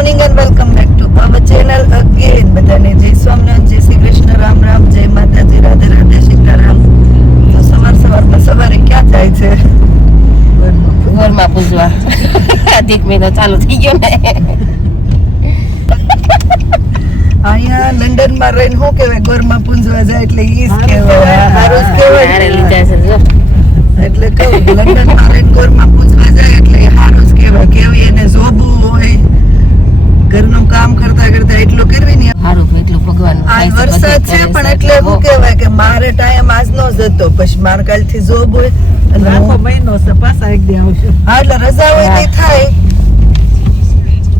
Morning and welcome back to our channel again. બધાને જય સ્વામિનારાયણ, જય શ્રી કૃષ્ણ, રામ રામ, જય માતાજી, રાધે રાધે, સીતારામ. તો સવારમાં સવારે ક્યાં જાય છે? ઘરમાં પૂજવા. અધિક મહિનો ચાલુ થઈ ગયો ને. અહીંયા લંડન માં રહીને શું કહેવાય, ઘરમાં પૂંજવા જાય એટલે ઈ જ કહેવાય, હારું જ કહેવાય. લીધા છે જો. એટલે કહું લંડન માં રહીને ઘરમાં પૂંજવા જાય એટલે હારું જ કહેવાય. કેવી એને જોબું હોય, ઘરનું કામ કરતા કરતા એટલું કરવી ને હારું એટલું ભગવાન. આ વરસાદ છે પણ એટલે શું કહેવાય કે મારે ટાઈમ આજનો જ હતો, પછી મારે કાલથી જોબ હોય અને આખો મહિનો છે, પાછા એક દી આવશે. હા એટલે રજા હોય તે થાય.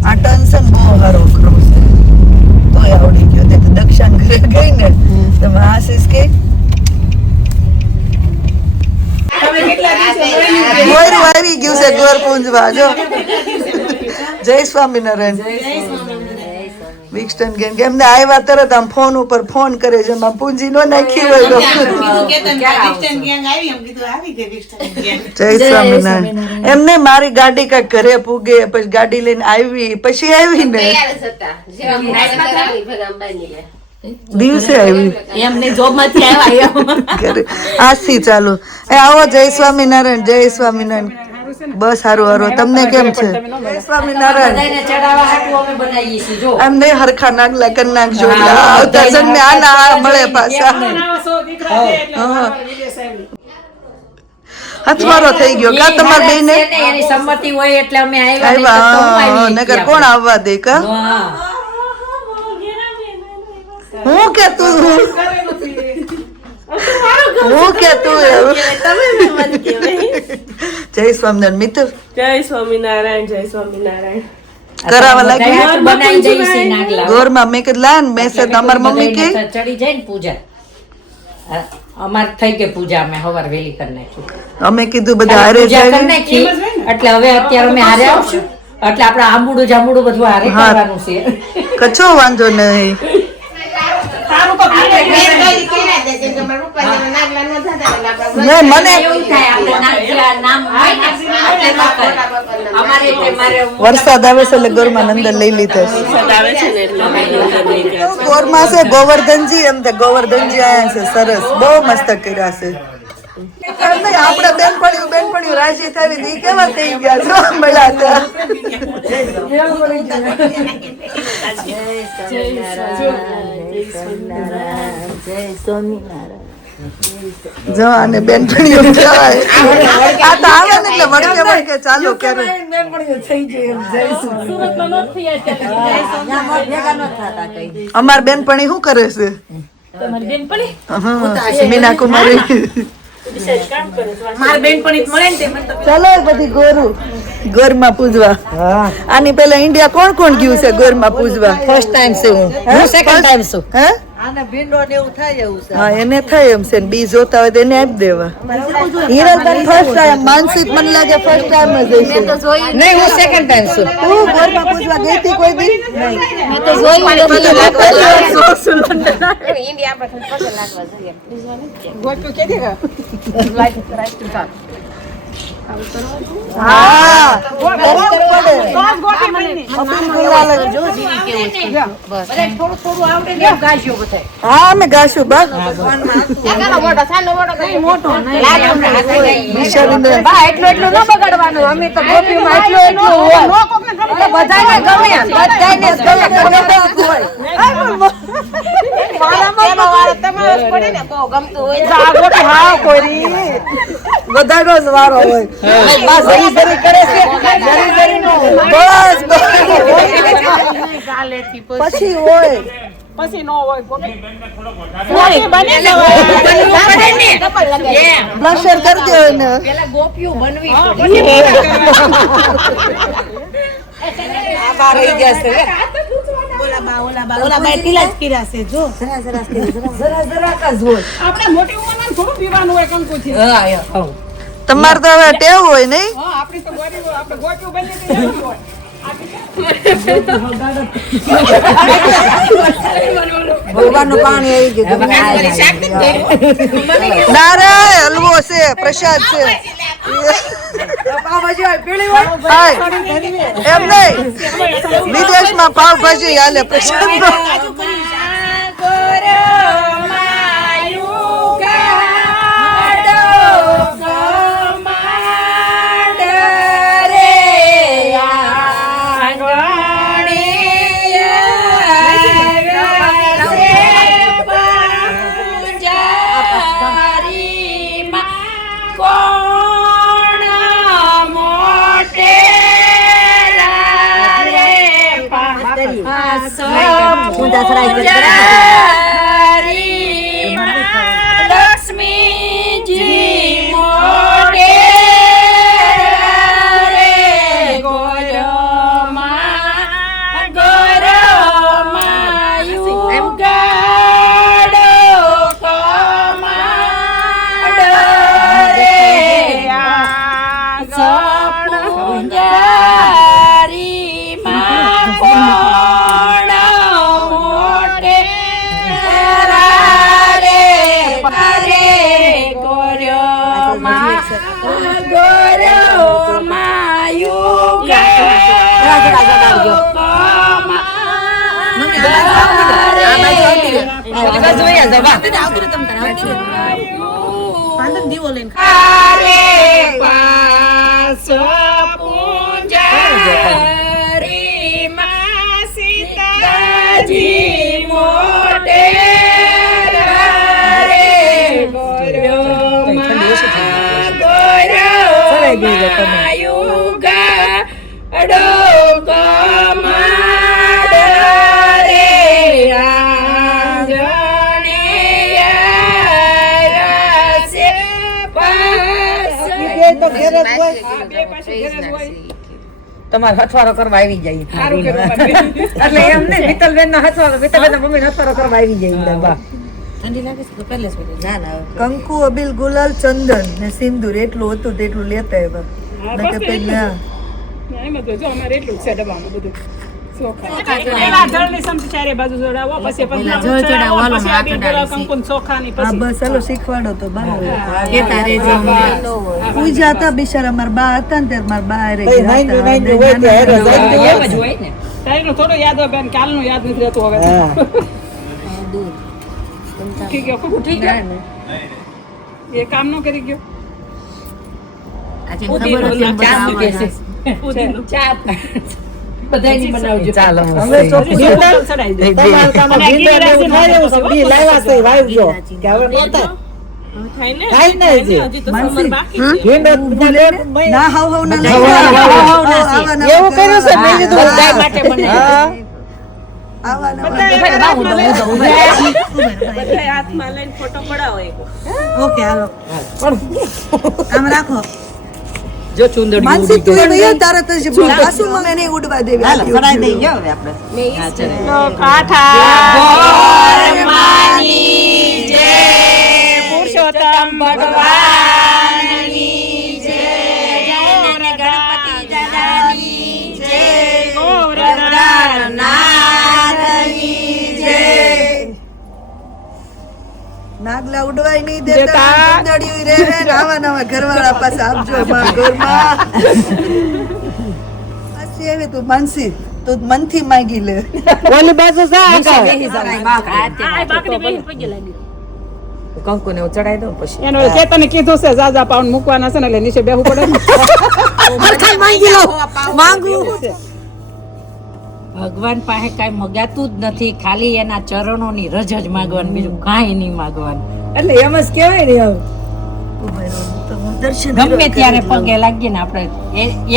આ ટેન્શન બહુ હારો ખરો છે, તોય આવડી ગયો. તે દક્ષાન ઘરે ગઈ ને તો આશીષ કે મોરું આવી ગયું છે ઘર પૂંજવા. જો જય સ્વામિનારાયણ. વિક્સટન ગેમ એમને આવ્યા તરત આમ ફોન ઉપર ફોન કરે છે, એમાં પૂંજી નો નાખી હોય. જય સ્વામિનારાયણ. એમને મારી ગાડી કઈક ઘરે પૂગે, પછી ગાડી લઈને આવી, પછી આવી ને દિવસે આવી એમને જોબ માંથી આવ્યા. આજથી ચાલુ. આવો જય સ્વામિનારાયણ, જય સ્વામિનારાયણ. બસ સારું હારું. તમને કેમ છે? જય સ્વામિનારાયણ. એમ નહીં હરખા નાગલા કરી નાખજો, આવતા જન્મે આના મળે પાછા. હથવારો થઈ ગયો કા તમાર બેને? એની સંમતિ હોય એટલે અમે આવ્યા. નકર કોણ આવવા દે કા? હું કે તું જય સ્વામિનારાયણ મિત્ર. જય સ્વામિનારાયણ, જય સ્વામિનારાયણ. કરાવા લાગી ગોરમાં મેં કીધું લાન મેસેજ અમાર મમ્મી કે ચડી જાય ને પૂજા. અમાર થઈ ગઈ પૂજા, અમે સવાર વેલી કરી નાખી. અમે કીધું બધા હારે જાય નાખી એટલે હવે અત્યારે અમે હારે આવશું, એટલે આપણે આંબુડું જાંબુડું બધું હારે કરવાનું છે. કચો વાંધો નહીં. મને વરસાદ આવે છે એટલે ગોરમાં અંદર લઈ લીધો. ગોરમાં છે ગોવર્ધનજી, એમ તે ગોવર્ધનજી આયા છે, સરસ બહુ મસ્ત કર્યા છે. આપડે બેનપણીઓ રાજી થઈ ઈ કેવા થઈ ગયા છો મળ્યા. જો આને બેનપણીઓ કહેવાય. આ તો આવે ને એટલે વળકે વળકે ચાલુ કરે. અમાર બેનપણી શું કરે છે? મીના કુમારી. ચાલો બધી ગોરમાં પૂજવા. આની પેલા ઇન્ડિયા કોણ કોણ ગયું છે ગોરમાં પૂજવા? ફર્સ્ટ ટાઈમ છે હું સેકન્ડ ટાઈમ છું. હે હા એને થાય એમ છે ને બી જોતા હોય તો એને આપી દેવા. હિરલબેન ફર્સ્ટ ટાઈમ, માનસિક મને લાગે ફર્સ્ટ ટાઈમ જ હશે. નહીં હું સેકન્ડ ટાઈમ છું. તું ગોરમાં પૂજવા ગઈ હતી કોઈ દી? મેં તો જોયું નથી. ઇન્ડિયા પર પગે લાગવા જોઈએ. ગોટુ કે દેગા લાઈક હા હા અમે ગાશું બા. એટલું ન બગાડવાનું. અમે તો ગોપીમાં એટલું બધાને ગમે, બધાને બધાનો જ વારો હોય. પછી હોય પછી નો હોય બ્લશર કરી દે ને. પેલા ગોપીઓ બનવી તમારે તો હવે ટેવ હોય નઈ? ભગવાનનું પાણી આવી ગયું. નારાય હલવો છે, પ્રસાદ છે. એમ નહીં, વિદેશમાં પ્રસાદમાં પાવભાજી હાલે પ્રસાદમાં લક્ષ્મીજી મોટે તમારે હથવારો કરવા આવી જાય એટલે એમ ને વિતલબેન ના હથવારો વિતલબેન ના મમ્મી હથવારો કરવા આવી જાય. કંકુ અબીલ ગુલાલ ચંદન ને સિંદૂર એટલું હતું તેટલું લેતા આવ્યા. એમાં તો જો અમારે એટલું જ છે ડબ્બામાં બધું. પેલા જળની સમસી ચારે બાજુ જોડાવો, પછી કંકુન ચોખાની, હા બસ ચાલો શીખવાડો તો પૂજા હતા બિચારા મારા બા હતા ને ત્યારે મારા બા તારીખનું થોડું યાદ હોય બેન, કાલનું યાદ નથી રહેતું હવે. ઠીક ગયો, ઠીક ગયો. એ કામ નો કરી ગયો. ચાલો ના હાવ હાવ ના એવું કર્યું છે મેં કીધું ગાય માટે હાથમાં લઈને ફોટો પડાવો એક. ઓકે હાલો આમ રાખો. જો ચુંદડી માનસી તું એ ભૈયા તારા તો જે આસુ મને નહીં ઉડવા દેવી. હાલો ફરાઈ દઈ ગયો હવે આપણે. પુરુષોત્તમ ભગવાનની જય, ગણપતિ દાદાની જય, ગોરખનાથની જય. નાગલા ઉડવાય નહીં દેતા, ચુંદડીયું રે રે નવા નવા ઘરવાળા પાસે આપજો મારા ઘરમાં. પછી આવે તું માનસી તો મનથી માંગી લે. ઓલી બાજુ જા કંકુ ને ચડાઈ દો પછી એનો ચેતને કીધું છે જાજા પાઉન મૂકવાના છે ને એટલે નીચે બેહવું પડે. ભગવાન પાસે કઈ મગાતું જ નથી, ખાલી એના ચરણોની રજ જ માંગવાનું, બીજું કાંઈ નહીં માંગવાનું. એટલે એમ જ કહેવાય ને હવે દર્શન ગમે ત્યારે પગે લાગીએ ને આપણે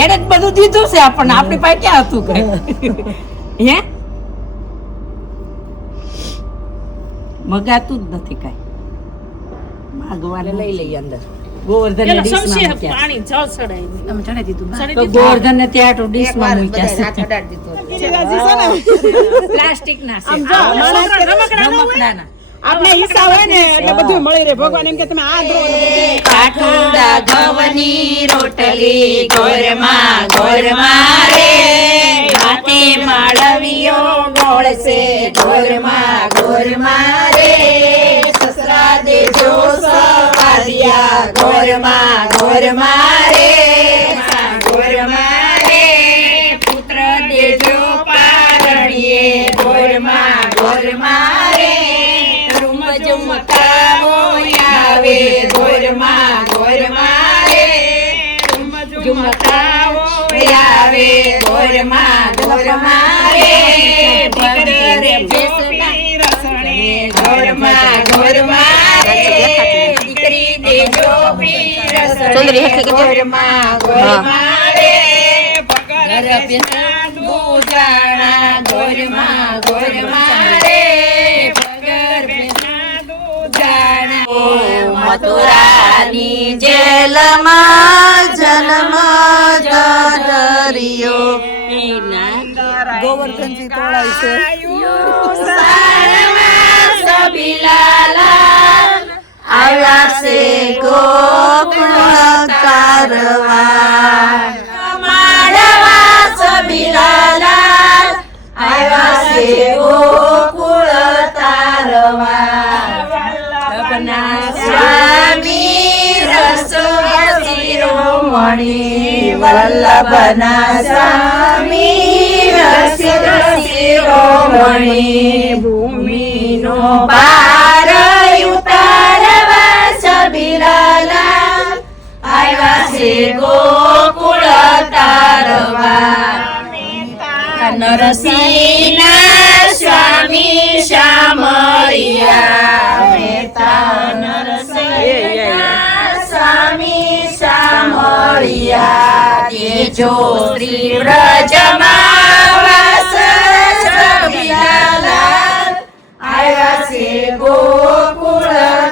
એને જ બધું દીધું છે આપણને, આપણી પાસે ક્યાં હતું કઈ? હે મગાતું જ નથી કઈ, ભગવાન લઈ લઈએ અંદર. ગોવર્ધન ને ડીશમાં ગોવર્ધન ને ત્યાં તો ડીશમાં મૂક્યા છે. પ્લાસ્ટિક ના છે, રમકડાના. આપણે હિસ્સા હોય ને એટલે બધું મળી રહે. ભગવાન એમ કે તમે આ દ્રો કાઠુડા ઘઉંની રોટલી ગોરમાં ગોરમાં રે, માથે માળવીયો ગોળ છે ગોરમાં ગોરમાં રે, સસરા દેજો સવાદિયા ગોરમાં ગોરમાં રે, ગોરમાં રે, પુત્ર દેજો પારણ મારે પગરે બેસના ઘરમાં મારે દીકરી દેજો પીરસણે ઘરમાં મારે પગર બેસના દૂજાણા ઘરમાં મારે પગર બેસના દૂજાણા મથુરાની જેલમાં જન્મ ધર્યો ગોવર્ધનજી તોળાય છે આવ્યા છે ગોકુળ તારવા માડવા સબીલાલાલ આવ્યા છે ગોકુળ તારવા સ્વામી રસોમણી વલ્લભના સ્વામી રસોમણી ભૂમિનો ભાર ઉતારવા સબીલાલાલ આવ્યા છે ગોકુળ તારવા નરસિંહના સ્વામી શામળિયા મહેતા નરસિંહના સ્વામી શામળિયા દેજો શ્રી વ્રજમાં વાસ સબીલાલાલ આવ્યા છે ગોકુળ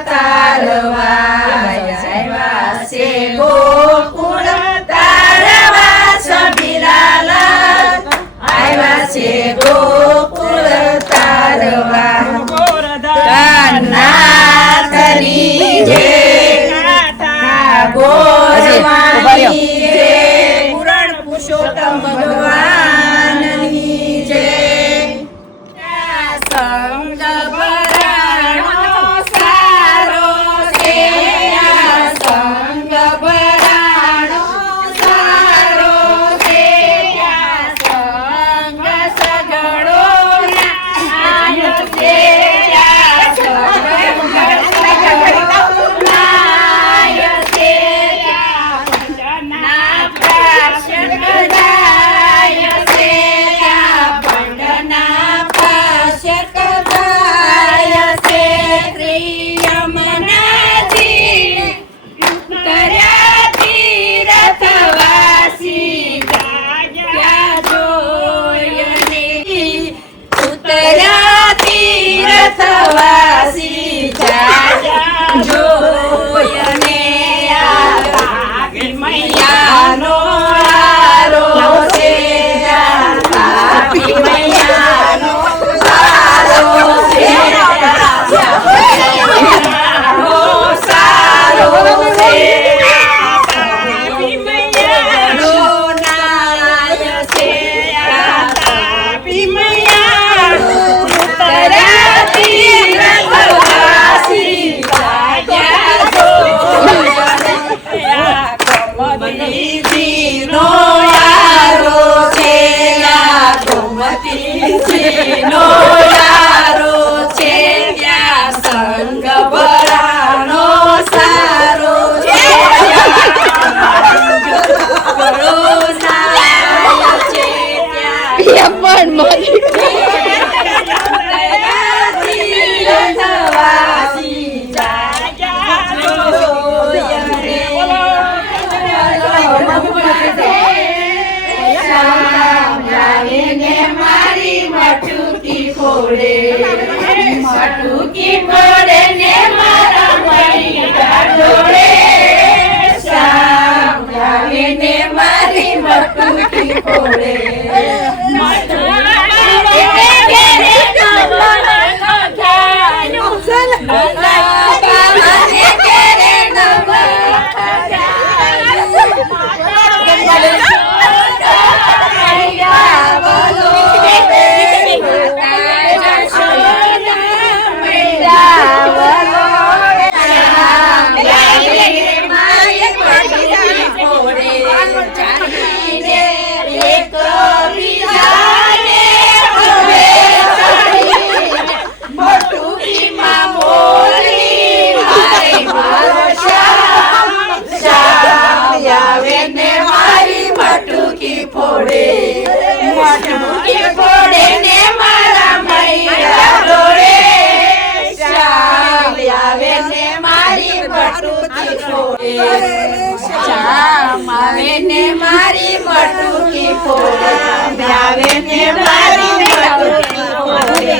તારવા આવ્યા છે ગોકુળ તારવા સબીલાલાલ આવ્યા છે ગોકુળ તારવા કાનાથની જય ગોરવાની જય પુરાણ પુરુષોત્તમ ભગવાનની જય સંગ ભરાણો સારો છે સંગ ભરાણો સારો છે સંગ સગડો નાય છે નાય છે ના પ્રાશન જાય છે પંડના પાશક જાય છે શ્રી યમુનાજી ઉતર્યા તીરથવાસી ગયા જોયને ઉતર્યા તીરથવાસી ગયા જોયને મૈયાનો હારો છે મૈયાનો હારો છે સારો છે મૈયાનો નાય છે મૈયાનો ઉતર્યા તીરથવાસી ગયા કમલીજીનો યારો છે કમલીજીનો યારો છે ત્યાં સંગ ભરાણો સારો છે મારી મટુકી ફોડે મટુકી ફોડે ને મારા મૈયા જોડે શામ આવીને મારી મટુકી ફોડે એક મટુકી ફોડે ને મારા મૈયા રોડે શ્યામ આવે ને મારી મટુકી ફોડે શ્યામ આવે ને મારી મટુકી ફોડે આવે ને મારી મટુકી ફોડે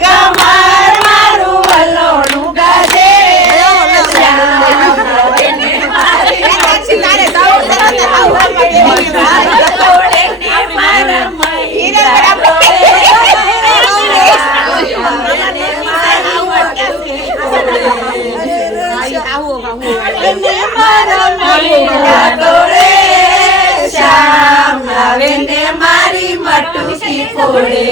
ગમર મારું વલોણું ગાજે શ્યામ આવે ને મારી શ્યામ આવે ને મારી મટુકી ફોડે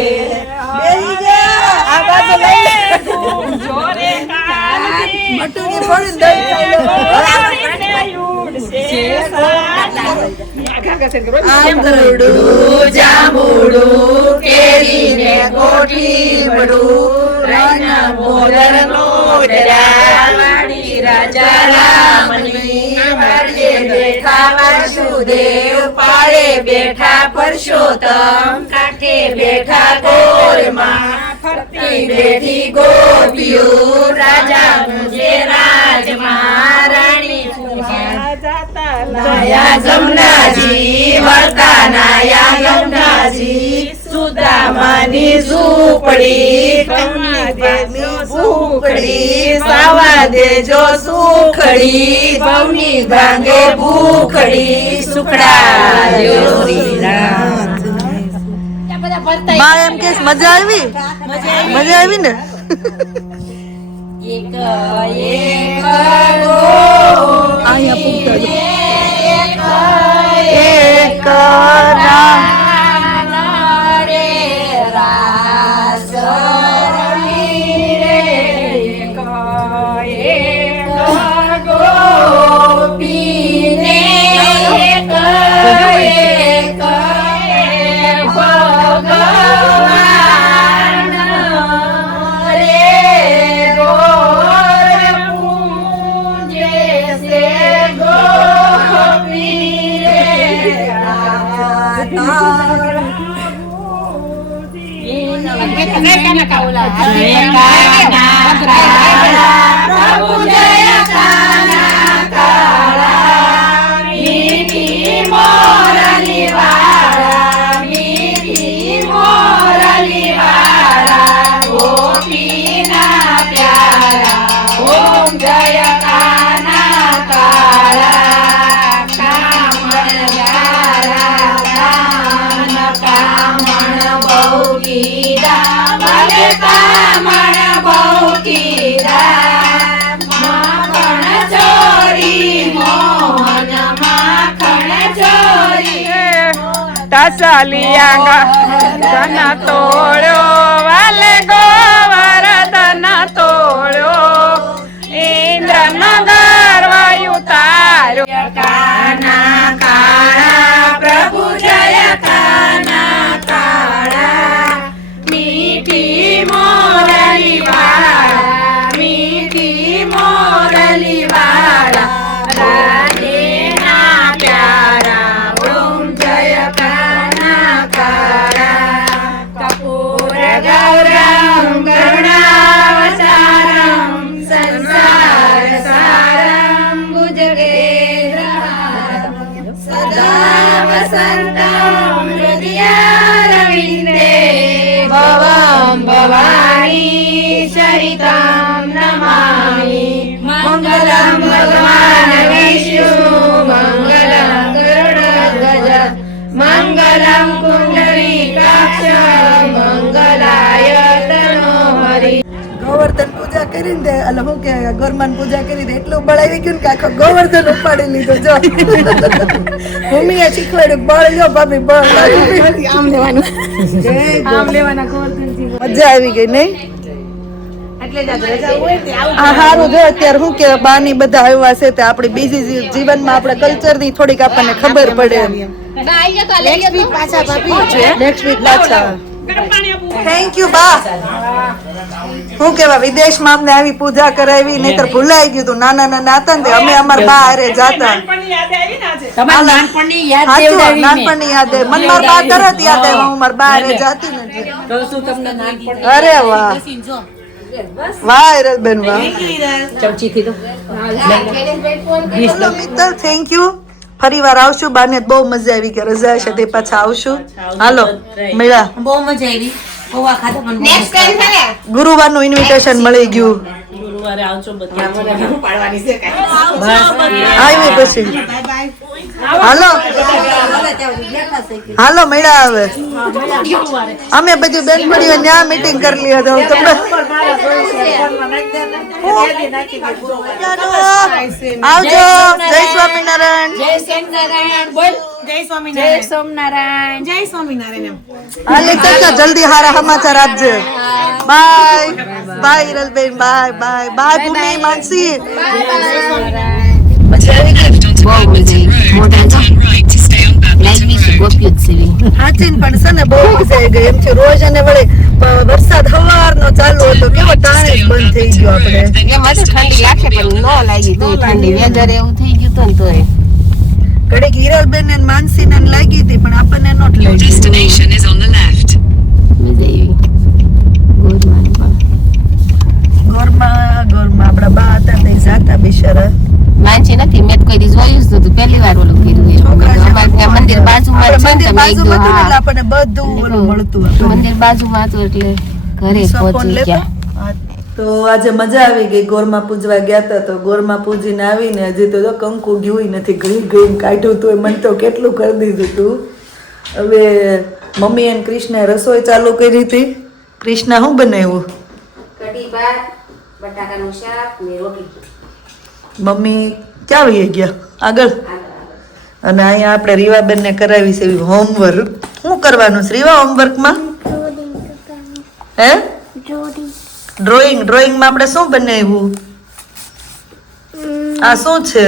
મટુકી ફોડી આંગળું જાંબુડું કેરી ને કોઠીમડું રાના મોરનો ડરાવાડી રાજા રામની વાડીએ બેઠા વાસુદેવ પાળે બેઠા પરસોત્તમ કાંઠે બેઠા ગોરમાં ફરતી બેઠી ગોપીઓ રાજા મુજે રાજમાં રાણી નાયા જમનાજી વળતા નાયા યમુનાજી સુદામાની ઝૂંપડી ભૂખડી સાવા દેજો સુખડી ભવની ભાંગે ભૂખડી સુખડા બા એમ કે મજા આવી ને એક એક તસલિયા ધન તોડ્યો વાલે ગોવર્ધન તોડ્યો ઇન્દ્રનો ગર્વ ઉતાર્યો કાના કાળા પ્રભુ જય કાના કાળા મીઠી મોરલી વાળા મીઠી મોરલી વાળા રાધે ના પ્યારા ઓમ જય કાના કાળા કપૂર ગૌરમ કરુણાવતારમ સંસાર સારમ ભુજગેન્દ્રહારમ સદા વસંતમ હૃદયારવિંદે ભવમ ભવાની સરિતમ નમામિ મંગલમ ભગવાન વિષ્ણુ મંગલમ ગરુડધ્વજ મંગલમ પુંડરીકાક્ષ મંગલાય તનોહરિ ગોવર્ધન પૂજા કરીને દે એટલે હું કે ગોરમાન પૂજા કરી દે એટલું બળ આવી ગયું ને કે આખો ગોવર્ધન ઉપાડી લીધો જો ભૂમિએ શીખવાડ્યું બળ લ્યો ભાભી બળ આમ લેવાના મજા આવી ગઈ નહીં આ હારું જો અત્યારે શું કે બાની બધા આવ્યા છે તે આપણી બીજી જીવનમાં આપણે કલ્ચર ની થોડીક આપણને ખબર પડે નેક્સ્ટ વીક પાછા થેન્ક યુ બા શું કેવા વિદેશમાં અમને આવી પૂજા કરાવી નહીતર ભૂલાઈ ગયું તું નાના હતા ને અમે અમારા બા હારે જાતા નાનપણની યાદ આવી ને આજે તમારી નાનપણની યાદ હાચું, દેવડાવી મેં. નાનપણની યાદ આવે. મને મારા બા તરત યાદ આવે હું મારા બા હારે જાતી ને એટલે. તો શું તમને નાનપણ અરે વાહ વાહ હિરલબેન વાહ ચમચીથી તો ચલો મિત્તલ થેન્ક યુ ફરી વાર આવશું બાને બહુ મજા આવી કે રજા છે તે પાછા આવશું હાલો મળ્યા બહુ મજા આવી પૌવા ખાધા પણ નેક્સ્ટ ટાઈમ છે ને ગુરુવારનું ઇન્વિટેશન મળી ગયું આવી પછી હાલો હાલો મળ્યા હવે અમે બધી બેનપણીઓ ત્યાં મીટિંગ કરી લી હતી તમને આવજો જય સ્વામિનારાયણ જય સ્વામિનારાયણ બોલ જય સ્વામિનારાયણ જય સ્વામિનારાયણ હાલે ચાચા જલ્દી હારા સમાચાર આપજે bye bye Hiralben bye bye bye Bhumi Mansi હાચીન પણ છે ને બહુ મજા આવી ગઈ એમ છે રોજ અને વળી વરસાદ સવારનો ચાલુ હતો કેવો ટાણે જ બંધ થઈ ગયો આપણે ઠંડી લાગશે પણ ન લાગી તો ઠંડી વેધર એવું થઈ ગયું તો ને તોય ઘડીક હિરલબેન ને માનસી ને લાગી હતી પણ આપણને નોટ લાગી ગોરમાં આપડા બા હતા તે જાતા બિચારા માનસી નથી મેં તો કોઈ દી જોયું જ નતું પહેલી વાર ઓલું કર્યું અમારે ત્યાં મંદિર બાજુમાં છે ને મંદિર તો મેં બાજુમાં હતું કીધું, એટલે હા, આપણને બધું ઓલું મળતું હતું મંદિર બાજુમાં હતું એટલે ઘરે પહોંચી ગયા તો આજે મજા આવી ગઈ ગોરમાં પૂજવા ગયા હતા તો ગોરમાં પૂજીને આવીને હજી તો જો કંકુ ગયું નથી ઘી કાઢ્યું તું મને તો કેટલું કરી દીધું તું હવે મમ્મી અને કૃષ્ણે રસોઈ ચાલુ કરી હતી કૃષ્ણા શું બનાવ્યું કઢી ભાત બટાકાનું શાક ને રોટલી મમ્મી ક્યાં વહી ગયા આગળ અને અહીંયા આપણે રીવાબેનને કરાવી છે હોમવર્ક શું કરવાનું છે રીવા હોમવર્કમાં હે ડ્રોઈંગમાં આપણે શું બનાવ્યું આ શું છે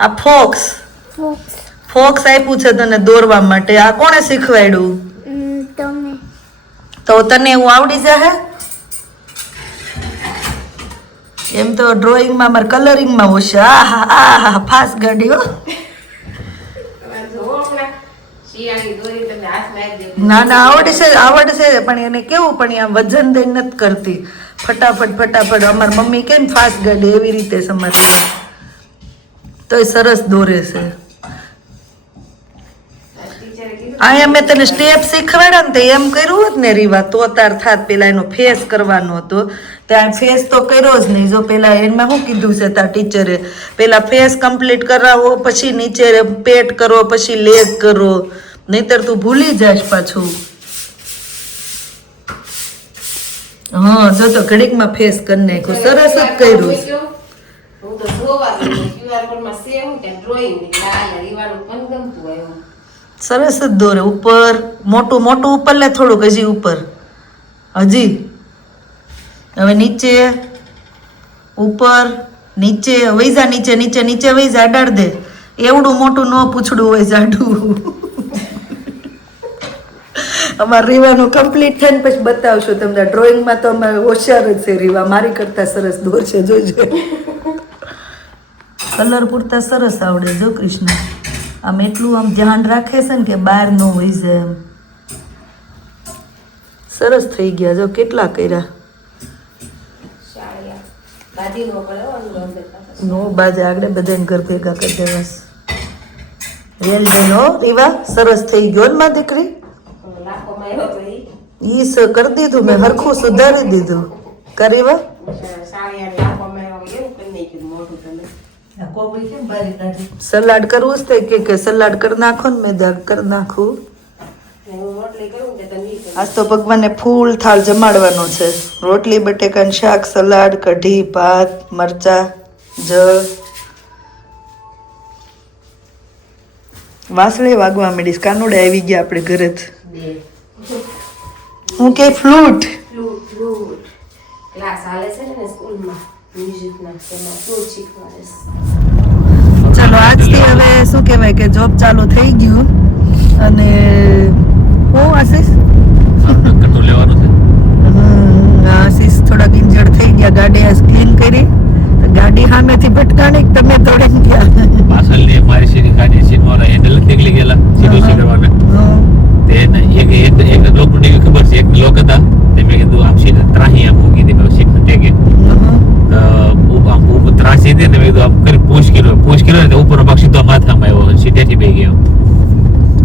આ ફોક્સ આપ્યું છે તને દોરવા માટે આ કોણે શીખવાડ્યું તો તને એવું આવડી જશે એમ તો ડ્રોઈંગમાં મારે કલરિંગમાં હોશે આહા ફાસ્ટ ગાડી હો ના આવડશે પણ એને કેવું પણ આ વજન દઈ નથી કરતી ફટાફટ અમાર મમ્મી કેમ ફાસ્ટ ગાડી એવી રીતે સમજતા તો એ સરસ દોરે છે અહીંયા મેં તને સ્ટેપ શીખવાડ્યા ને તો એમ કર્યું હોત ને રીવા તો તાર થાત પેલા એનો ફેસ કરવાનો હતો ત્યાં ફેસ તો કર્યો જ નહીં જો પેલા એમાં શું કીધું છે તાર ટીચરે પેલા ફેસ કમ્પ્લીટ કરાવો પછી નીચે પેટ કરો પછી લેગ કરો નહીતર તું ભૂલી જાશ પાછું હા જો તો ઘડીકમાં ફેસ કરી નાખ્યો સરસ જ કર્યું સરસ જ દોરે ઉપર મોટું ઉપર લે થોડુંક હજી ઉપર હજી હવે નીચે ઉપર નીચે વૈજા નીચે વૈજા અડાડ દે એવડું મોટું ન પૂછડું હોય જાડું અમારે રીવાનું કમ્પ્લીટ થઈને પછી બતાવશું તમને ડ્રોઈંગમાં તો અમે હોશિયાર જ છે રીવા મારી કરતા સરસ દોર છે જોજો કલર પૂરતા સરસ આવડે જો કૃષ્ણ આમ એટલું આમ ધ્યાન રાખે છે ને કે બહાર ન હોય જાય એમ સરસ થઈ ગયા જો કેટલા કર્યા નો બાજે આગળ બધાને ઘર ભેગા કરી દેવાસ વેલ ડન હો રીવા સરસ થઈ ગયો ને માં દીકરી ઈ કરી દીધું મેં હરખું સુધારી દીધું કરી વા સલાડ કરવું જ થાય કે સલાડ કરી નાખો ને મેં દાગ કરી નાખું આજ તો ભગવાનને ફૂલ થાળ જમાડવાનો છે રોટલી બટેકાનું શાક સલાડ કઢી ભાત મરચા જળ વાસળે વાગવા માંડીશ કાનુડા આવી ગયા આપણે ઘરે જ હું કે ફ્લૂટ ક્લાસ આલે છે ને સ્કૂલમાં મ્યુઝિકના તેમાં ફ્લૂટ શીખવાડે છે ચલો આજથી હવે શું કહેવાય કે જોબ ચાલુ થઈ ગયું અને હું આશીષ કટો લેવાનું છે. આશીષ થોડાક ઇન્જર્ડ થઈ ગયા, ગાડી આ ક્લીન કરી તો ગાડી સામેથી ભટકાણી તમે દોડીને ગયા. પાછળની મારી સીધી ગાડી સીટમાં હેન્ડલ નીકળી ગયેલા સીધું સીધવાનું. તે એક લોક ની ખબર છે, એક લોક હતા તે મેં કીધું આમ સીટ ત્રાહી આમ મૂકી દીધો સીટ ટેકે આમ ઉપર ત્રાસી દે ને મેં કીધું આમ કરી પૂછ કર્યો ને ઉપરનો ભાગ સીધો માથામાં આવ્યો, સીધેથી બે ગયો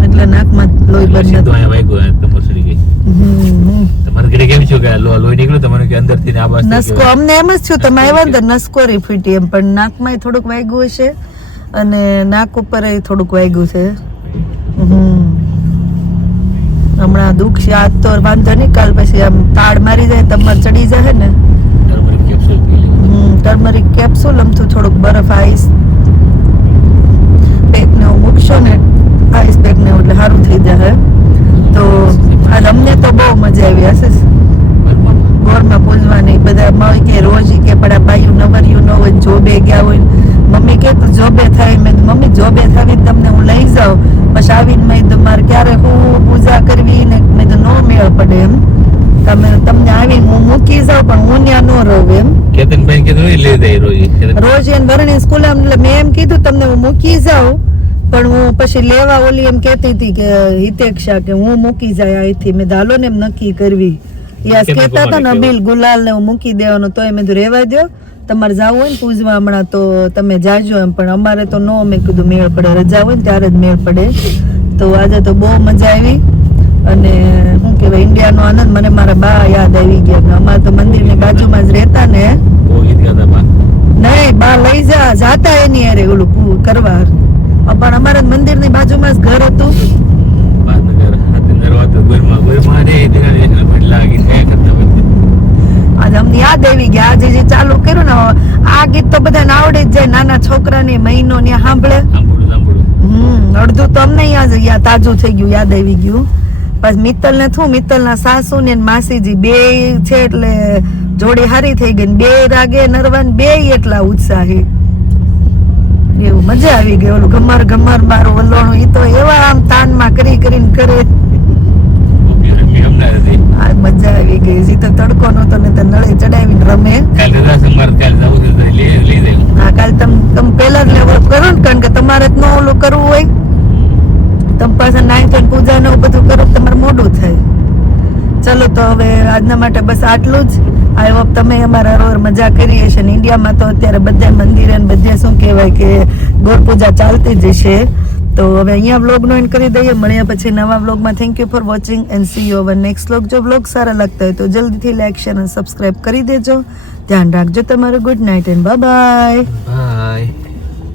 એટલે નાકમાં લોહી બંધ સીધો અહીંયા વાગ્યો કમર સડી ગઈ. તમારે ઘરે કેમ છો કે લોહી નીકળ્યું તમારે કે અંદર થી આવાજ નસકો અમને એમ જ થયું તમે આવ્યા ને તો નસકોરી ફૂટી એમ, પણ નાકમાં થોડુંક વાગ્યું હશે અને નાક ઉપર થોડુંક વાગ્યું છે. હમણાં દુઃખ છે આજ તો વાંધો નહીં, કાલ પછી આમ તાળ મારી જાય તમારે ચડી જાય ને. ટર્મરિક કેપ્સ્યુલ અમથું થોડુંક બરફ આઈસ પેક ને મૂકશો ને આઈસ પેક ને એટલે સારું થઈ જાય. તો હાલ અમને તો બહુ મજા આવી હશે ગોરમાં પૂજવાની. બધા મળી કે રોજ કે પડા બાયું નવરિયું ન હોય, જોબે ગયા હોય. મમ્મી કે તું જોબે થાય, મેં મમ્મી જોબે થાય તમને હું લઈ જાઉં, પછી આવીને મેં તો મારે ક્યારે હું પૂજા કરવી ને મેં તો નો મેળ પડે એમ, તમને આવીને હું મૂકી જાઉં પણ હું ત્યાં ન રહું એમ. કેતનભાઈ કીધું એ લઈ જાય રોજ એને વરણી સ્કૂલ એટલે મેં એમ કીધું તમને હું મૂકી જાઉં પણ હું પછી લેવા ઓલી એમ કહેતી હતી કે હિતેક્ષા કે હું મૂકી જાય અહીંથી. મેં ધાલો ને એમ નક્કી કરવી યાસ કહેતા હતા ને અબીલ ગુલાલ ને હું મૂકી દેવાનો, તો મેં રેવા દો તમારે જાવું હોય ને પૂજવા હમણાં તો તમે જાજો એમ, પણ અમારે તો નો મેં કીધું મેળ પડે, રજા હોય ને ત્યારે જ મેળ પડે. તો આજે તો બહુ મજા આવી અને શું કહેવાય ઇન્ડિયાનો આનંદ. મને મારા બા યાદ આવી ગયા, અમારે તો મંદિરની બાજુમાં જ રહેતા ને. નહીં બા લઈ જાતા એની અરે ઓલું કરવા, પણ અમારા મંદિરની બાજુમાં જ ઘર હતું. આજે અમને યાદ આવી ગયા, આજે જે ચાલુ કર્યું ને આ ગીત તો બધાને આવડે જ જાય, નાના છોકરાને મહિનો ને સાંભળે. અડધું તો અમને યાદ તાજું થઈ ગયું, યાદ આવી ગયું. પછી મિત્તલ ને શું મિત્તલના સાસુ ને માસીજી બે છે એટલે જોડી હારી થઈ ગઈ. બે રાગે નરવાન બે એટલા ઉત્સાહી, એવું મજા આવી ગઈ. ઓલું ગમર ગમર મારું વલોણું ઈ તો એવા આમ તાનમાં કરીને કરે. મજા આવી ગઈ. જી તો તડકો નતો ને નળે ચડાવીને રમે. હા કાલ તમે પેલા જ લેવલ કરો ને, કારણ કે તમારે જ ન ઓલું કરવું હોય, તમે પાછા નાઈટ પૂજા ને બધું કરો તમારે મોડું થાય. ચલો તો હવે આજના માટે બસ આટલું જ. આઈ હોપ તમે અમારા રોર મજા કરી હશે ને. ઇન્ડિયામાં તો અત્યારે બધા મંદિરે ને બધે શું કહેવાય કે ગોળ પૂજા ચાલતી જ હશે. તો હવે અહીંયા વ્લોગનો એન્ડ કરી દઈએ, મળ્યા પછી નવા વ્લોગમાં. Thank you for watching and C you hour next vlog. જો વ્લોગ સારા લાગતા હોય તો જલ્દીથી લાઈક શેર અને સબસ્ક્રાઇબ કરી દેજો. ધ્યાન રાખજો તમારું. Good night and bye bye.